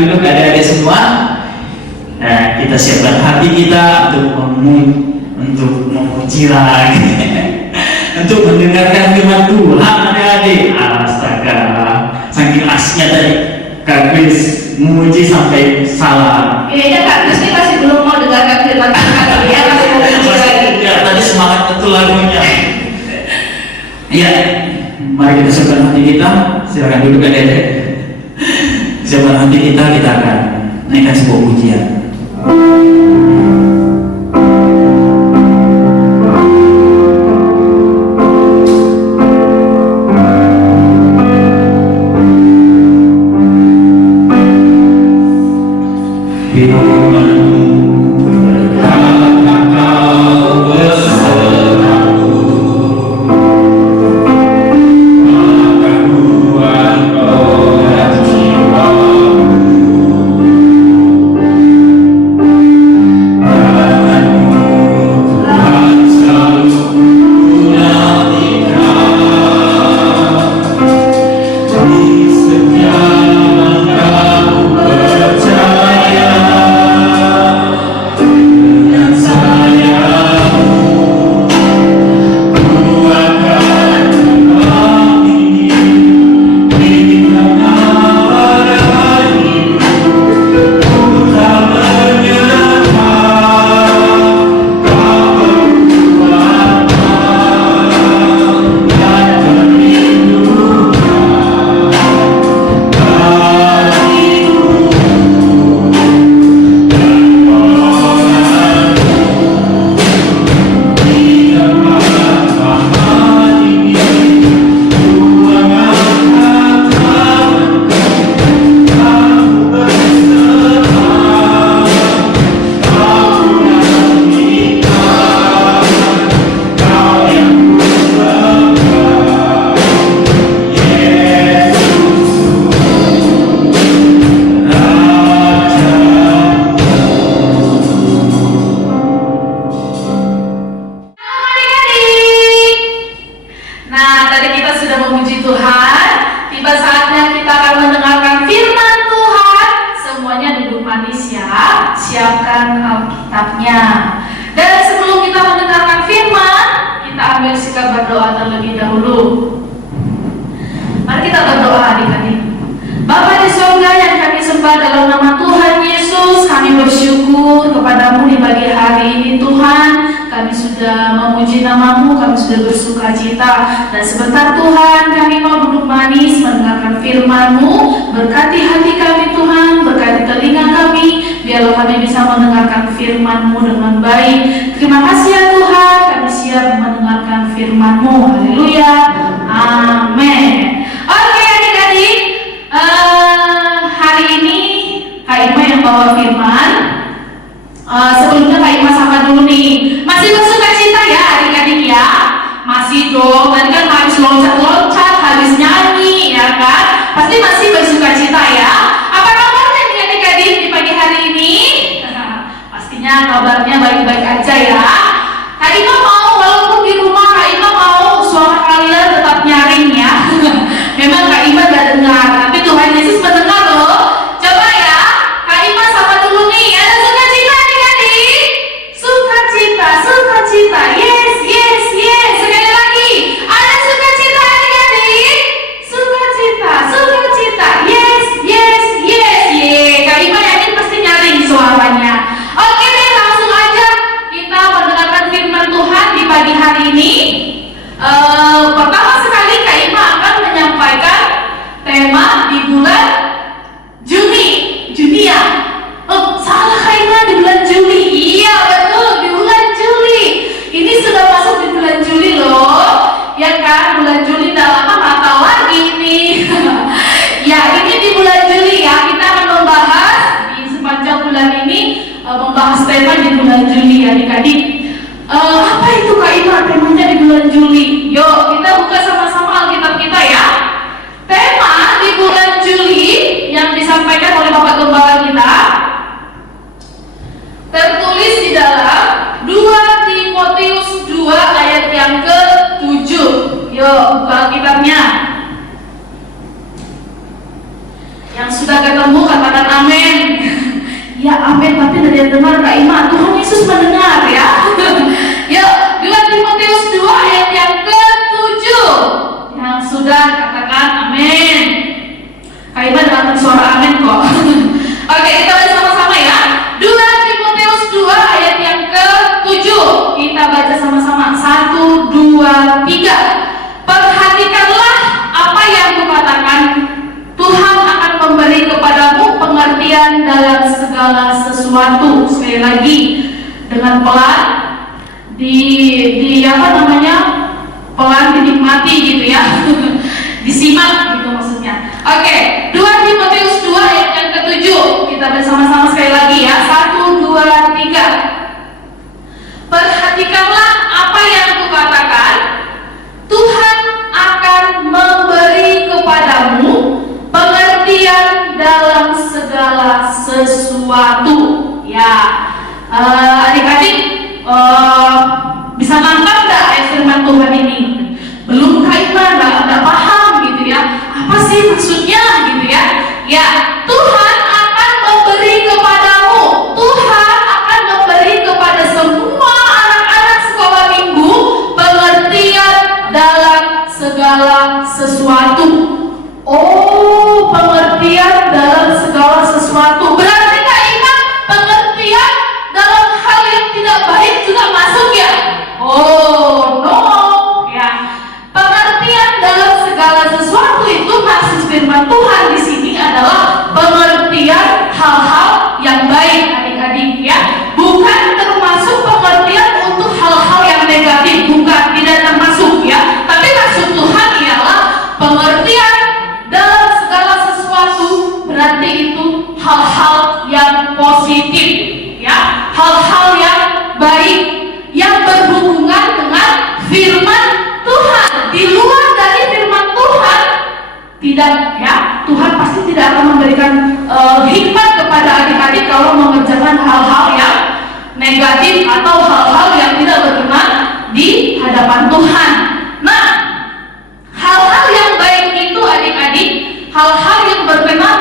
duduk adik-adik semua. Nah, kita siapkan hati kita untuk memuji lagi, untuk mendengarkan firman Tuhan adik-adik. Astaga, saking asiknya tadi Kak Kris memuji sampai salah. Kayaknya Kak Kris ini masih belum mau dengarkan firman Tuhan, ya masih mau memuji lagi. Ya, tadi semangat betul lagunya. Iya, mari kita siapkan hati kita. Silakan duduk adik-adik. Siapkan hati kita akan naikkan sebuah pujian. Yang sudah ketemu katakan amin. amin, tapi tidak ada yang dengar Kak Ima. Tuhan Yesus mendengar ya. Yuk, 2 Timotius 2 ayat yang ke-7. Yang sudah katakan amin. Kak Ima dengar suara amin kok. Oke, kita baca sama-sama ya. 2 Timotius 2 ayat yang ke-7. Kita baca sama-sama. 1, 2, 3. Perhatikanlah apa yang kukatakan. Tuhan akan memberi kepadamu pengertian dalam segala sesuatu. Sekali lagi, dengan pelan, pelan dinikmati gitu ya. Disimak gitu maksudnya. Oke, 2 Timotius 2 ayat yang ke-7. Kita bersama-sama sekali lagi ya. 1, 2, 3. Perhatikanlah apa yang kukatakan. Tuhan akan memberi kepadamu pengertian dalam segala sesuatu. Ya, adik-adik bisa nangkap nggak ayat firman Tuhan ini? Belum kaitan, nggak paham gitu ya. Apa sih maksudnya gitu ya? Ya, Tuhan akan memberi kepadamu. Tuhan akan memberi kepada semua anak-anak sekolah minggu pengertian dalam segala sesuatu. Oh, pengertian dalam segala sesuatu. Berarti Kak Ima, pengertian dalam hal yang tidak baik juga masuk ya? Oh, no. Ya. Pengertian dalam segala sesuatu itu maksud firman Tuhan di sini adalah pengertian hal-hal yang baik, adik-adik ya. Bukan termasuk pengertian untuk hal-hal yang negatif, bukan, tidak termasuk ya. Tapi maksud Tuhan ialah pengertian dalam segala sesuatu, berarti itu hal-hal yang positif ya, hal-hal yang baik yang berhubungan dengan firman Tuhan. Di luar dari firman Tuhan tidak ya, Tuhan pasti tidak akan memberikan hikmat kepada adik-adik kalau mengerjakan hal-hal yang negatif atau hal-hal yang tidak berkenan di hadapan Tuhan. Nah, hal-hal yang baik itu adik-adik, hal-hal yang berkenan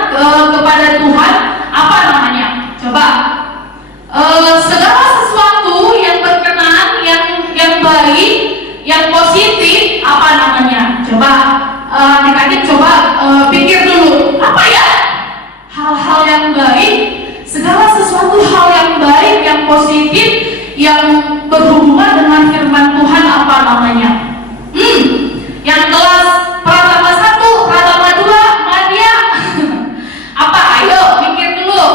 kepada Tuhan, apa namanya? Coba, segala sesuatu yang berkenan, yang baik, yang positif, apa namanya? Coba, adik-adik coba pikir dulu, apa ya? Hal-hal yang baik, segala sesuatu hal yang baik, yang positif, yang berhubungan dengan firman Tuhan, apa namanya? Yang kelas Pratama 1, Pratama 2, Madia. Apa? Ayo mikir dulu.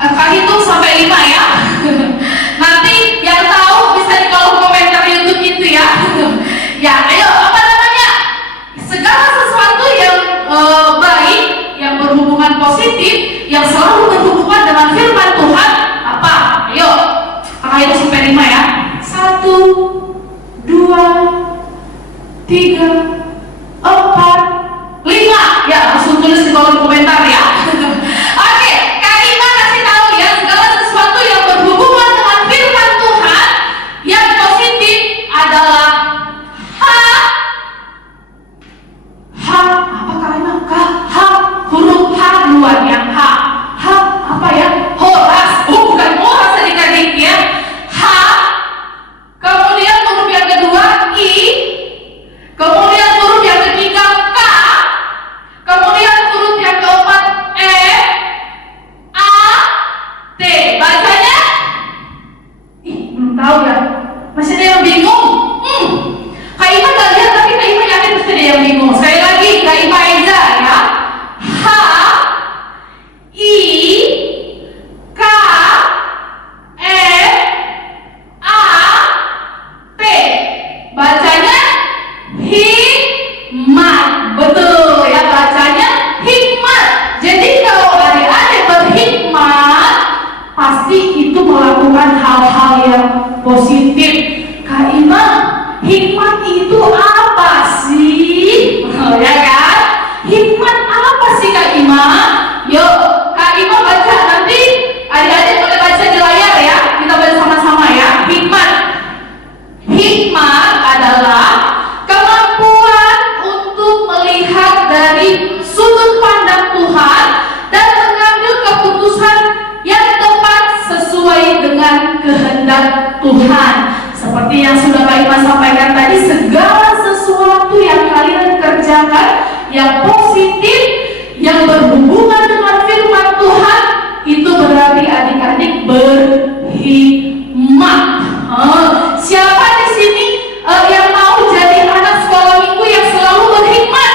Kak hitung sampai 5 ya. Nanti yang tahu bisa di kolom komentar YouTube itu ya. Ya, ayo apa namanya? Segala sesuatu yang baik, yang berhubungan positif, yang selalu berhubungan dengan firman Tuhan, apa? Ayo. Kak hitung sampai 5 ya. 1, 2, 3, 4, 5. Ya, langsung tulis di kolom komentar ya. Oke, Kak Ima kasih tahu ya, segala sesuatu yang berhubungan dengan firman Tuhan yang positif adalah apa Kak Ima? Huruf H duluan ya. Apa ya? Horas. Oh, bukan horas adik-adik ya. Kemudian huruf yang kedua I, kemudian huruf yang ketiga K, kemudian huruf yang keempat sampaikan tadi, segala sesuatu yang kalian kerjakan yang positif, yang berhubungan dengan firman Tuhan, itu berarti adik-adik berhikmat. Siapa di sini yang mau jadi anak sekolah minggu yang selalu berhikmat?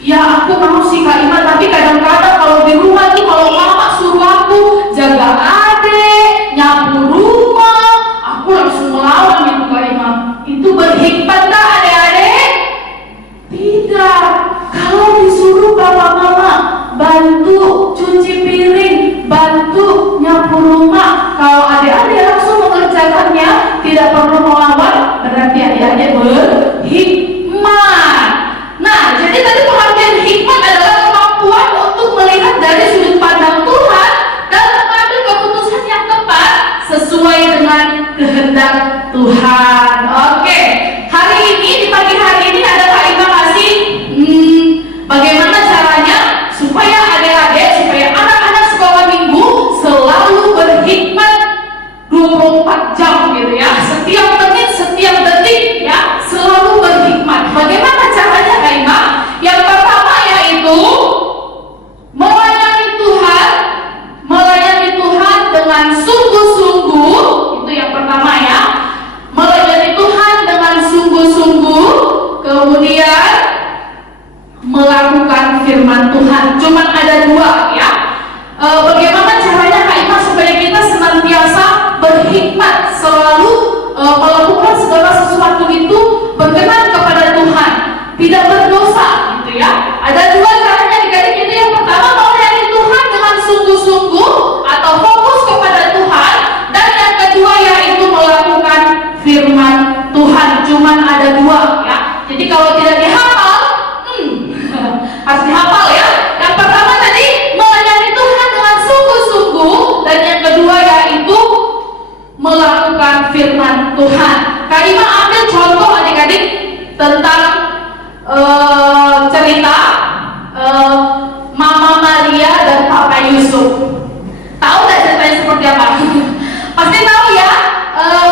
Ya, aku mau sih Kak Ima, tapi kadang-kadang kalau di rumah tuh, kalau mama suruh aku jaga adik, nyapu rumah, aku langsung melawan itu Kak Ima. Itu berhikmat tak adik-adik? Tidak. Kalau disuruh bapak mama bantu cuci piring, bantu nyapu rumah, kalau adik-adik langsung mengerjakannya, tidak perlu melawan, berarti adik-adik berhikmat. Nah, jadi tadi pengertian hikmat adalah kemampuan untuk melihat dari sudut pandang Tuhan dan mengambil keputusan yang tepat sesuai dengan kehendak Tuhan. Oke, hari ini, di pagi hari ini ada Kak Ima kasih bagaimana caranya supaya adik-adik, supaya anak-anak sekolah minggu selalu berhikmat 24 jam gitu ya, setiap menit, setiap detik ya, selalu berhikmat. Bagaimana caranya Kak Ima? Yang pertama yaitu melayani Tuhan dengan sungguh-sungguh. Itu yang pertama ya, melayani Tuhan dengan sungguh-sungguh. Kemudian melakukan firman Tuhan. Cuman ada dua ya. Bagaimana caranya Kak Ima supaya kita senantiasa berhikmat, selalu melakukan segala sesuatu itu berkenan kepada Tuhan, tidak berdosa gitu ya. Ada dua caranya adik-adik. Itu yang pertama, melayani Tuhan dengan sungguh-sungguh atau fokus kepada Tuhan, dan yang kedua yaitu melakukan firman Tuhan. Cuman ada dua ya. Jadi kalau tidak dihafal, harus dihafal ya. Yang pertama tadi melayani Tuhan dengan sungguh-sungguh, dan yang kedua yaitu melakukan firman Tuhan. Kak Ima ambil contoh adik-adik tentang cerita Mama Maria dan Papa Yusuf. Tahu nggak ceritanya seperti apa? Pasti tahu ya.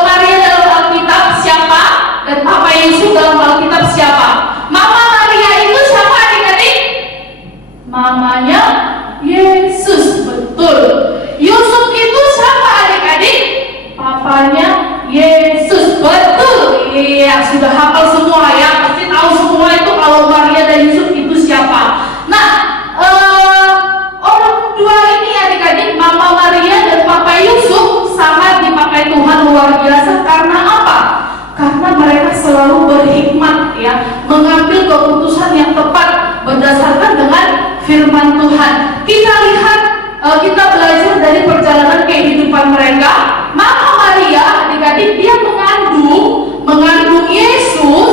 Maria dalam Alkitab siapa dan Papa Yusuf dalam Alkitab siapa? Mama Maria itu siapa adik-adik? Mamanya Yesus, betul. Yusuf itu siapa adik-adik? Papanya Yesus, betul. Iya, sudah hafal semua ya. Pasti tahu semua itu kalau Maria dan Yusuf itu siapa. Nah, orang dua ini adik-adik, Mama Maria dan Papa Yusuf, sangat dipakai Tuhan luar biasa. Karena apa? Karena mereka selalu berhikmat ya, mengambil keputusan yang tepat berdasarkan dengan firman Tuhan. Kita lihat, kita belajar dari perjalanan kehidupan mereka. Mama Maria adik-adik, dia mengandung Yesus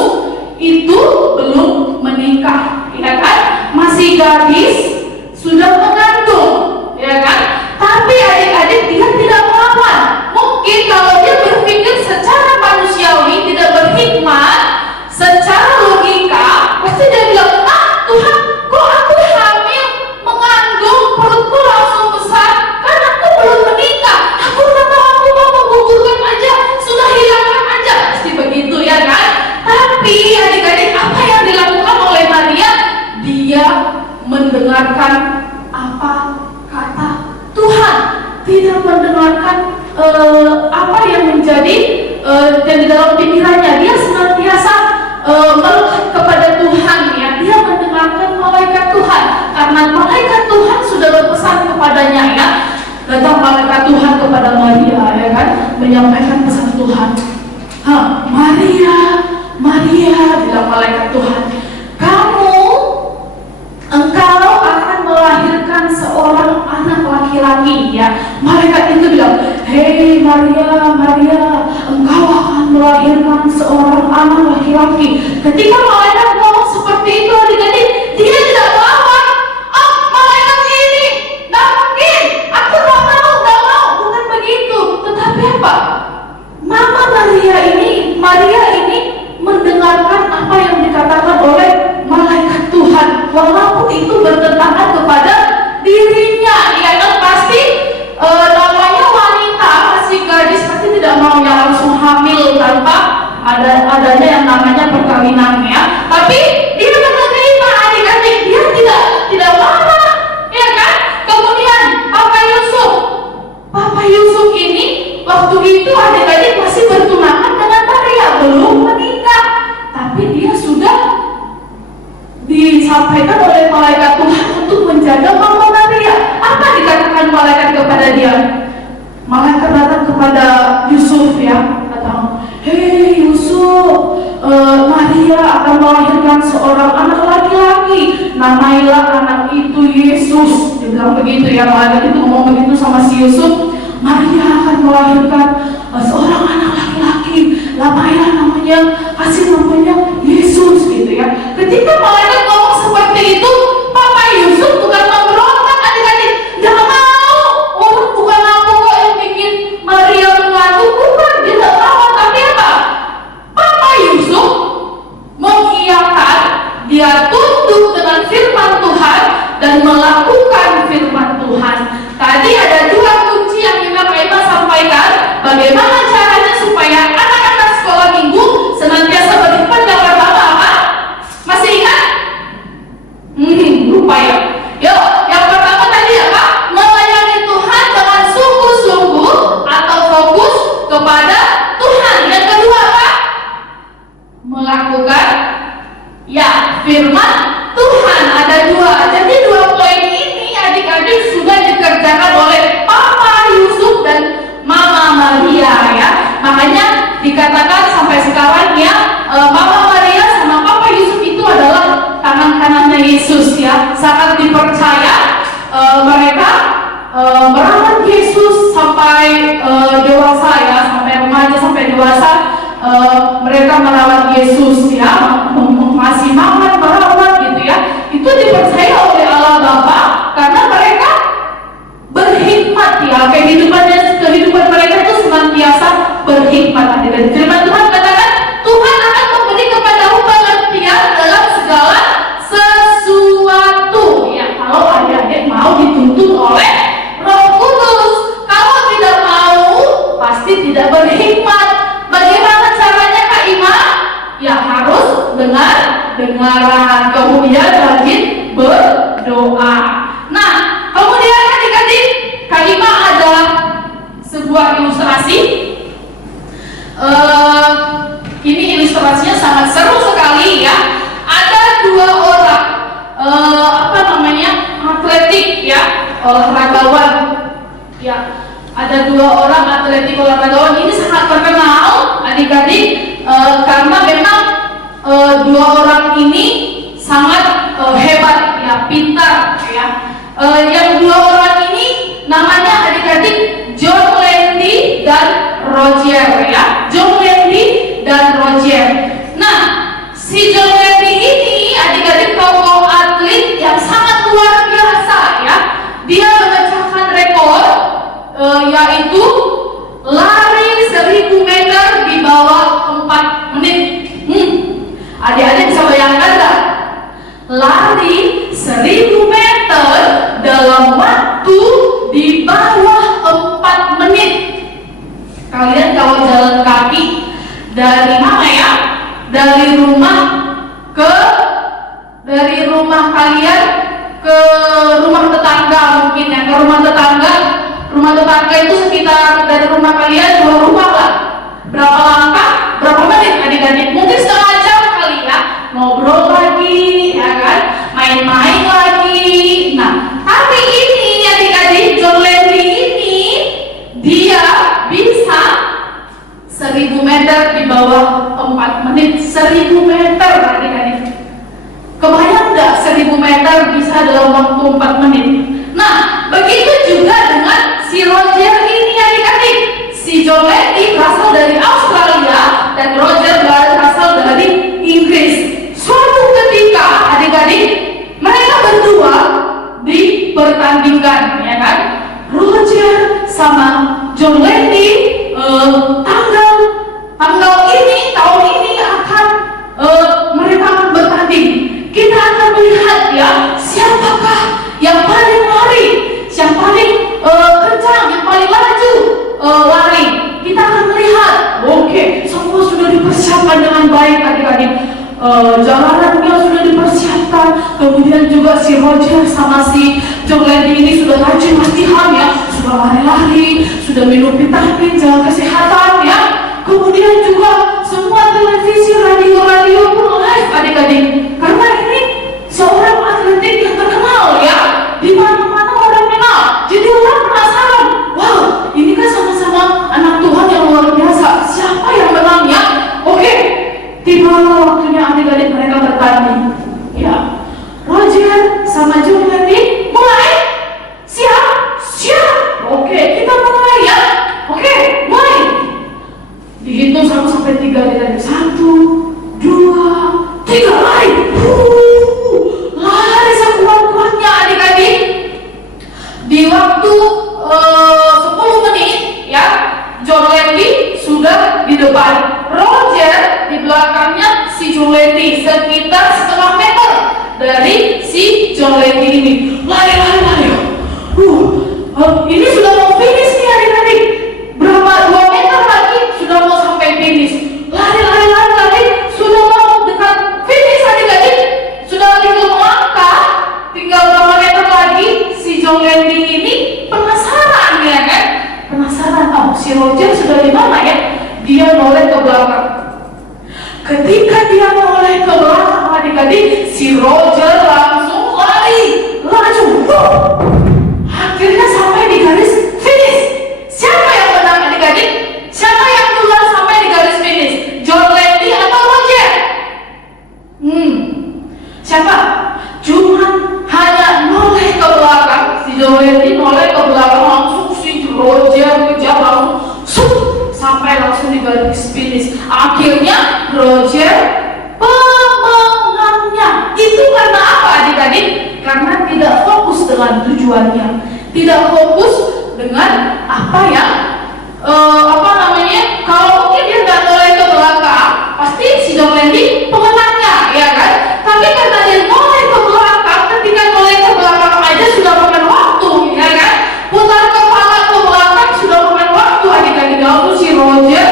itu belum menikah, ya kan? Masih gadis, sudah mengandung, ya kan? Tapi adik-adik, dia tidak melawan. Mungkin kalau dia berpikir secara manusiawi, tidak berhikmat, secara logika, pasti dia bilang, Tuhan, kok aku hamil, mengandung, perutku langsung besar, kan aku belum menikah, aku nggak tahu, aku mau menggugurkan aja, sudah hilangkan aja, pasti begitu ya kan? Tapi adik-adik, apa yang dilakukan oleh Maria? Dia mendengarkan apa kata Tuhan, tidak mendengarkan apa yang menjadi yang di dalam pikirannya. Dia senantiasa melekat kepada Tuhan ya. Dia mendengarkan malaikat Tuhan, karena malaikat Tuhan sudah berpesan kepadanya ya. Datang malaikat Tuhan kepada Maria ya kan, menyampaikan pesan Tuhan. Maria, bilang malaikat Tuhan, engkau akan melahirkan seorang anak laki-laki ya. Malaikat itu bilang, hei Maria, engkau akan melahirkan seorang anak laki-laki. Ketika malaikat ngomong seperti itu adik-adik, dia tidak melawan. Malaikat ini, nggak mungkin, aku nggak mau, bukan begitu. Tetapi apa? Mama Maria ini mendengarkan apa yang dikatakan oleh malaikat Tuhan, walaupun itu bertentangan kepada dirinya. Ya kan, pasti namanya wanita, masih gadis, pasti tidak mau yang langsung hamil tanpa adanya yang namanya perkawinan ya. Tapi dia menerima adik-adik, dia tidak marah, ya kan? Kemudian Papa Yusuf ini waktu itu adik-adik masih bertunangan dengan Maria, belum menikah, tapi dia sudah disampaikan oleh malaikat Tuhan untuk menjaga Mama Maria. Apa dikatakan malaikat kepada dia? Malaikat datang kepada Yusuf ya, datang, hei Yusuf, Maria akan melahirkan seorang anak laki-laki, namailah anak itu Yesus. Dia bilang begitu ya, malaikat itu ngomong begitu sama si Yusuf. Maria akan melahirkan seorang anak laki-laki, kasih namanya Yesus gitu ya. Ketika malaikat ngomong seperti itu, Papa Yusuf bukan memberontak adik-adik, jangan mau, orang bukan aku kok yang bikin Maria mengandung, bukan, dia tidak mau. Tapi apa? Papa Yusuf mengiyakan, dia tunduk dengan firman Tuhan dan melakukan firman Tuhan. Tadi ada dua kunci yang kita sampaikan, bagaimana caranya supaya anak-anak sekolah minggu senantiasa berdepan pertama apa? Masih ingat? Lupa ya. Yuk, yang pertama tadi apa? Melayani Tuhan dengan sungguh-sungguh atau fokus kepada Tuhan. Yang kedua apa? Melakukan ya firman Tuhan. Ada dua. Jadi dua poin ini adik-adik sudah dikerjakan oleh Papa Yusuf dan Mama Maria ya. Makanya dikatakan sampai sekarang ya, Mama Maria sama Papa Yusuf itu adalah tangan kanannya Yesus ya. Sangat dipercaya mereka merawat Yesus sampai dewasa ya, sampai remaja sampai dewasa. Mereka merawat Yesus ya, masih makan, merawat gitu ya. Itu dipercaya oleh Allah Bapa karena mereka berhikmat ya, kehidupan mereka itu senantiasa berhikmat. Dan firman Tuhan katakan, Tuhan akan memberi kepadamu pengertian dalam segala sesuatu ya. Kalau adik-adik mau dituntun oleh Roh Kudus, kalau tidak mau pasti tidak berhikmat. Bagaimana caranya Kak Ima? Ya harus dengaran, kemudian rajin berdoa. Nah, kemudian adik-adik, Kak Ima ada sebuah ilustrasi. Ini ilustrasinya sangat seru sekali ya. Ada dua orang atletik ya, olahragawan ya. Ada dua orang atletik olahragawan ini sangat terkenal adik-adik karena memang dua orang ini sangat hebat ya, pintar ya. Yang dua orang ini namanya adik-adik John Landy dan Roger ya. John Landy dan Roger. Nah, si John Landy ini adik-adik tokoh atlet yang sangat luar biasa ya. Dia memecahkan rekor yaitu lari 1000 meter di bawah 4 menit. Adik-adik bisa bayangkan gak? Lari 1000 meter dalam waktu di bawah 4 menit. Kalian kalau jalan kaki dari mana ya? Dari rumah kalian ke rumah tetangga mungkin ya, ke rumah tetangga. Rumah tetangga itu sekitar dari rumah kalian 2 rumah lah. Berapa langkah? Berapa menit adik-adik? Mungkin setengah jam kali ya. Ngobrol lagi, ya kan? Main-main lagi. Nah, tapi ini adik-adik, John Landy ini dia bisa 1000 meter di bawah 4 menit. 1000 meter adik-adik. Kebayang nggak 1000 meter bisa dalam waktu 4 menit? Nah, begitu juga dengan si Roger ini adik-adik. Si John Landy berasal dari Australia dan Roger berasal dari Inggris. Suatu ketika adik-adik mereka berdua dipertandingkan, ya kan? Roger sama John Landy tahun ini akan mereka akan bertanding. Kita akan melihat ya siapakah yang paling lari, yang paling kencang, yang dipersiapkan dengan baik adik-adik. Jalanannya sudah dipersiapkan. Kemudian juga si Roger sama si John Lady ini sudah rajin latihan ya, sudah lari-lari, sudah minum vitamin, jaga kesehatan ya. Kemudian juga semua televisi, radio pun live adik-adik. Karena ini seorang atletik yang terkenal ya, di mana-mana orang kenal. Jadi orang penasaran, wow, ini kan sama-sama anak Tuhan yang luar biasa. Siapa yang menang ya? Oke, tiba waktunya adik-adik mereka bertanding. Ya, Roger sama John Lady mulai. Siap. Oke, kita mulai ya. Oke, mulai. Dihitung 1 sampai 3 adik-adik. 1, 2, 3, lari. Lari sekuat-kuatnya adik-adik. Di waktu 10 menit ya, John Lady sudah di depan, Roger di belakangnya si John Lady, sekitar setengah meter dari si John Lady ini. Lari. Ini sudah mau finish nih adik-adik. Berapa 2 meter lagi sudah mau sampai finish. Lari. Sudah mau dekat finish adik-adik. Sudah tinggal melangkah, tinggal berapa meter lagi. Si John Lady ini penasaran ya kan? Penasaran, oh si Roger sudah di mana ya? Dia noleh ke belakang. Ketika dia noleh ke belakang adik-adik, si Roger langsung lari, laju. Akhirnya sampai di garis finish. Siapa yang menang adik-adik? Siapa yang duluan sampai di garis finish? John Lady atau Roger? Siapa? Cuman hanya noleh ke belakang. Si John Lady noleh ke belakang, langsung si Roger kejar langsung sampai langsung di garis finish. Akhirnya Roger pemenangnya. Itu karena apa adik-adik? Karena tidak fokus dengan tujuannya, tidak fokus dengan kalau mungkin dia nggak noleh ke belakang, pasti si John Lady pemenangnya, ya kan? Tapi karena dia noleh ke belakang, ketika noleh ke belakang aja sudah makan waktu, ya kan? Putar kepala ke belakang sudah makan waktu adik-adik. Lalu si Roger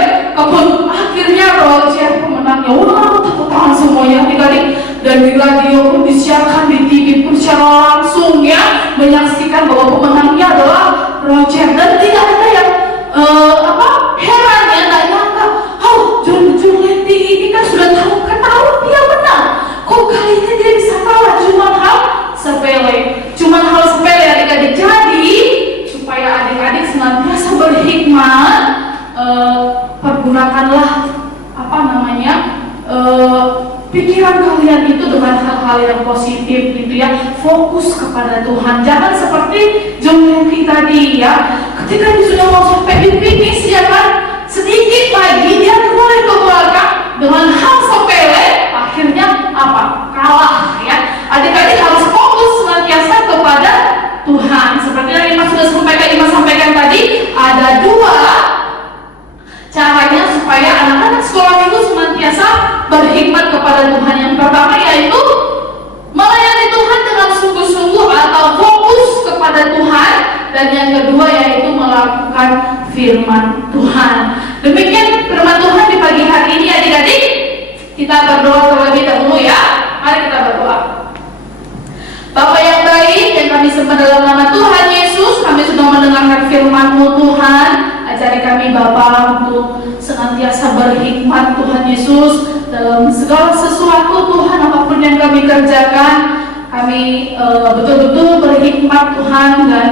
akhirnya Roger pemenangnya. Wah, tepuk tangan semuanya adik-adik. Dan di radio pun disiarkan, di TV pun secara langsung ya, menyaksikan bahwa pemenangnya adalah Roger. Dan tidak ada yang heran ya, nggak nyangka, John Lady ini kan sudah tahu dia menang, kok kali ini dia bisa kalah. Cuman hal sepele adik-adik. Jadi supaya adik-adik senantiasa berhikmat, pergunakanlah pikiran kalian itu dengan hal-hal yang positif gitu ya. Fokus kepada Tuhan. Jangan seperti John Lady tadi ya. Ketika dia sudah mau sampai di finish ya kan, sedikit lagi dia mulai ke belakang dengan hal sepele, akhirnya kalah ya. Adik-adik harus fokus senantiasa kepada Tuhan. Seperti yang Ima sudah sampaikan tadi, ada 2 caranya supaya anak-anak sekolah minggu senantiasa berhikmat kepada Tuhan. Yang pertama yaitu melayani Tuhan dengan sungguh-sungguh atau fokus kepada Tuhan, dan yang kedua yaitu melakukan firman Tuhan. Demikian firman Tuhan di pagi hari ini adik-adik. Kita berdoa terlebih dahulu ya. Mari kita berdoa. Bapa yang baik yang kami sembah dalam nama Tuhan Yesus, kami sudah mendengarkan firman-Mu Tuhan. Ajari kami Bapa untuk senantiasa berhikmat Tuhan Yesus dalam segala sesuatu Tuhan, apapun yang kami kerjakan. Kami betul-betul berhikmat Tuhan dan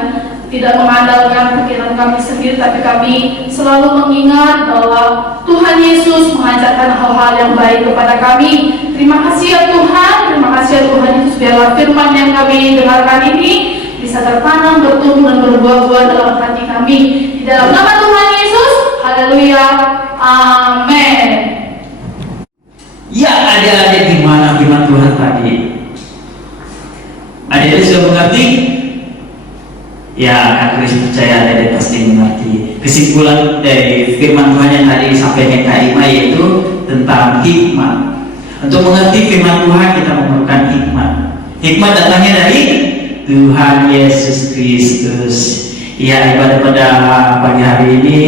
tidak mengandalkan pikiran kami sendiri, tapi kami selalu mengingat bahwa Tuhan Yesus mengajarkan hal-hal yang baik kepada kami. Terima kasih ya Tuhan, terima kasih ya Tuhan Yesus, biarlah firman yang kami dengarkan ini bisa tertanam, bertumbuh dan berbuah-buah dalam hati kami. Di dalam nama Tuhan Yesus, haleluya, amin. Ya, adik-adik, gimana firman Tuhan tadi? Adik-adik sudah mengerti? Ya, Kak Kris percaya adik-adik pasti mengerti. Kesimpulan dari firman Tuhan yang tadi disampaikan Kak Ima yaitu tentang hikmat. Untuk mengerti firman Tuhan kita memerlukan hikmat. Hikmat datangnya dari Tuhan Yesus Kristus. Ya, ibadah pada pagi hari ini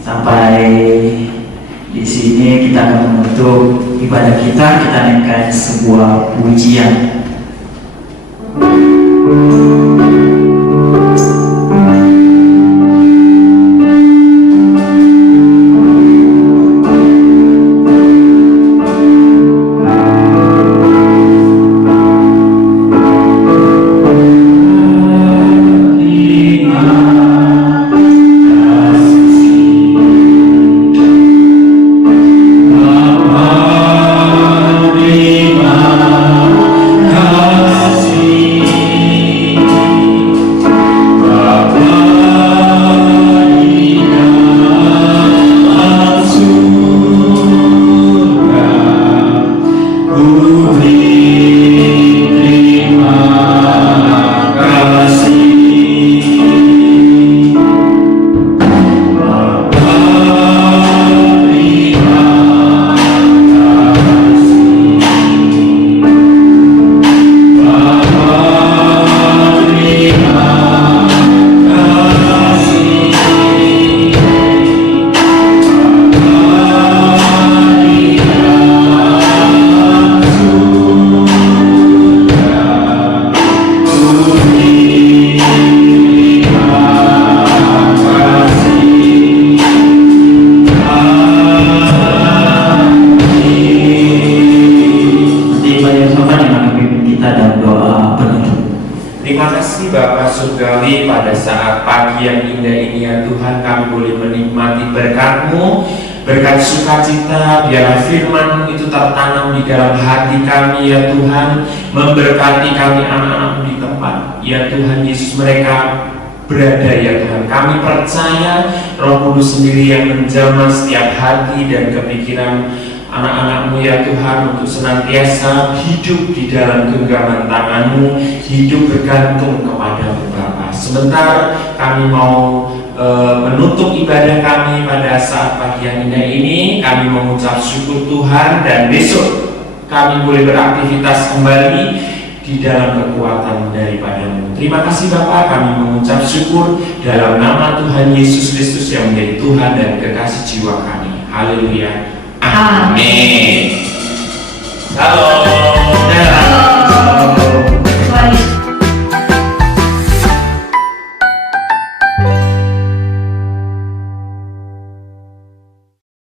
sampai Di sini kita akan menutup ibadah kita naikkan sebuah pujian. Terima kasih Bapa Surgawi, pada saat pagi yang indah ini ya Tuhan, kami boleh menikmati berkat-Mu, berkat sukacita. Biarlah firman-Mu itu tertanam di dalam hati kami ya Tuhan, memberkati kami anak-anak-Mu di tempat ya Tuhan Yesus mereka berada ya Tuhan. Kami percaya Roh Kudus sendiri yang menjamah setiap hati dan kepikiran anak-anak-Mu ya Tuhan, untuk senantiasa hidup di dalam genggaman tangan-Mu, hidup bergantung kepada-Mu Bapa. Sebentar kami mau menutup ibadah kami pada saat pagi yang indah ini. Kami mengucap syukur Tuhan, dan besok kami boleh beraktivitas kembali di dalam kekuatan daripada-Mu. Terima kasih Bapa, kami mengucap syukur dalam nama Tuhan Yesus Kristus yang menjadi Tuhan dan kekasih jiwa kami. Haleluya. Amin. Halo.